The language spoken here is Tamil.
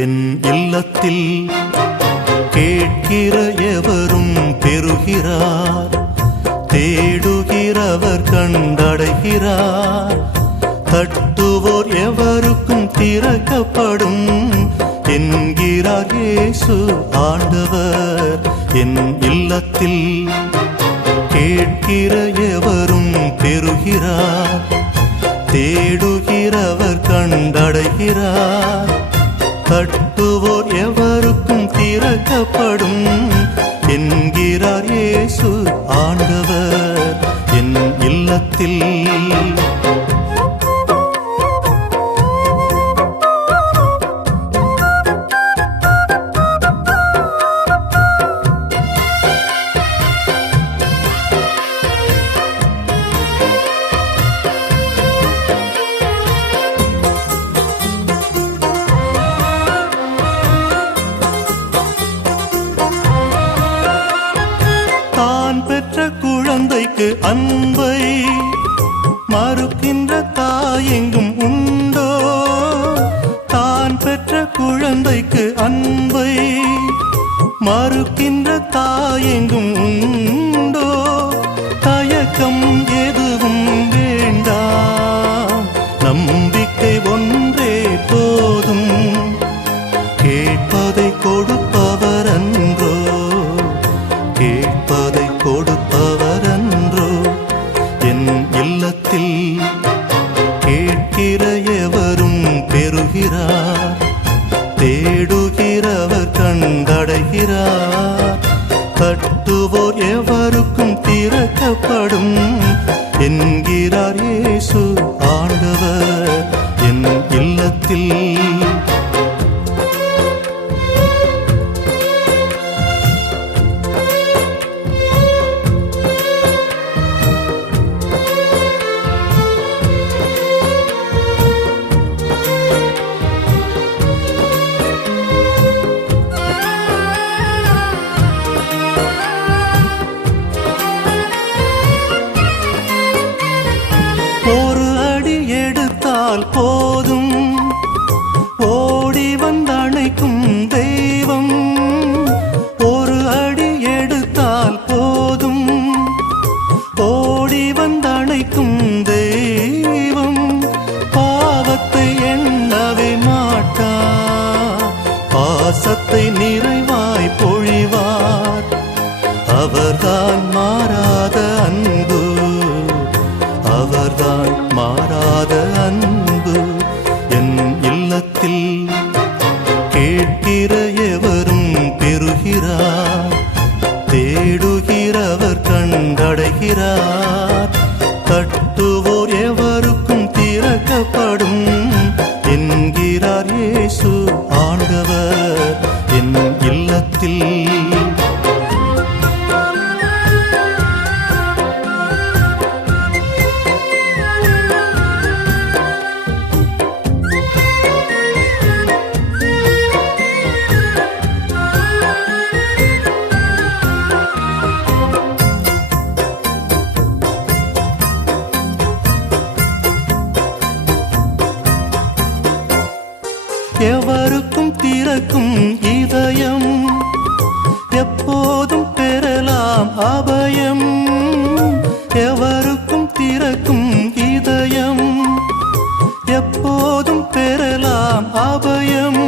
என் இல்லத்தில் கேட்கிற எவரும் பெறுகிறார் தேடுகிறவர் கண்டடைகிறார். தட்டுவோர் எவருக்கும் திறக்கப்படும் என்கிறார் இயேசு ஆண்டவர். என் இல்லத்தில் கேட்கிற எவரும் பெறுகிறார் தேடுகிறவர் கண்டடைகிறார். தட்டுவோர் எவருக்கும் திறக்கப்படும் என்கிறார் இயேசு ஆண்டவர். என் இல்லத்தில் தந்தைக்கு அன்பை மறுக்கின்ற தாயெங்கும் உண்டோ? தான் பெற்ற குழந்தைக்கு அன்பை மறுக்கின்ற தாயெங்கும் உண்டோ? தயக்கம் எதுவும் வேண்டாம். நம்பி தேடுகிறவர் கண்டடைகிறார் தட்டுவோர் எவருக்கும் திறக்கப்படும். என்கிறார் இயேசு ஆண்டவர். என் இல்லத்தில் எடுத்தால் போதும். ஓடி வந்தணைக்கும் தெய்வம். ஒரு அடி எடுத்தால் போதும். ஓடி வந்தணைக்கும் தெய்வம். பாவத்தை எண்ணவே மாட்டா. பாசத்தை நிறைவாய் பொழிவார். அவர்தான் மாறாத அன்பு. அவர்தான் தேடுகிறவர் கண்டடைகிறார். எவருக்கும் திறக்கும் இதயம் எப்போதும் பெறலாம் அபயம். எவருக்கும் திறக்கும் இதயம் எப்போதும் பெறலாம் அபயம்.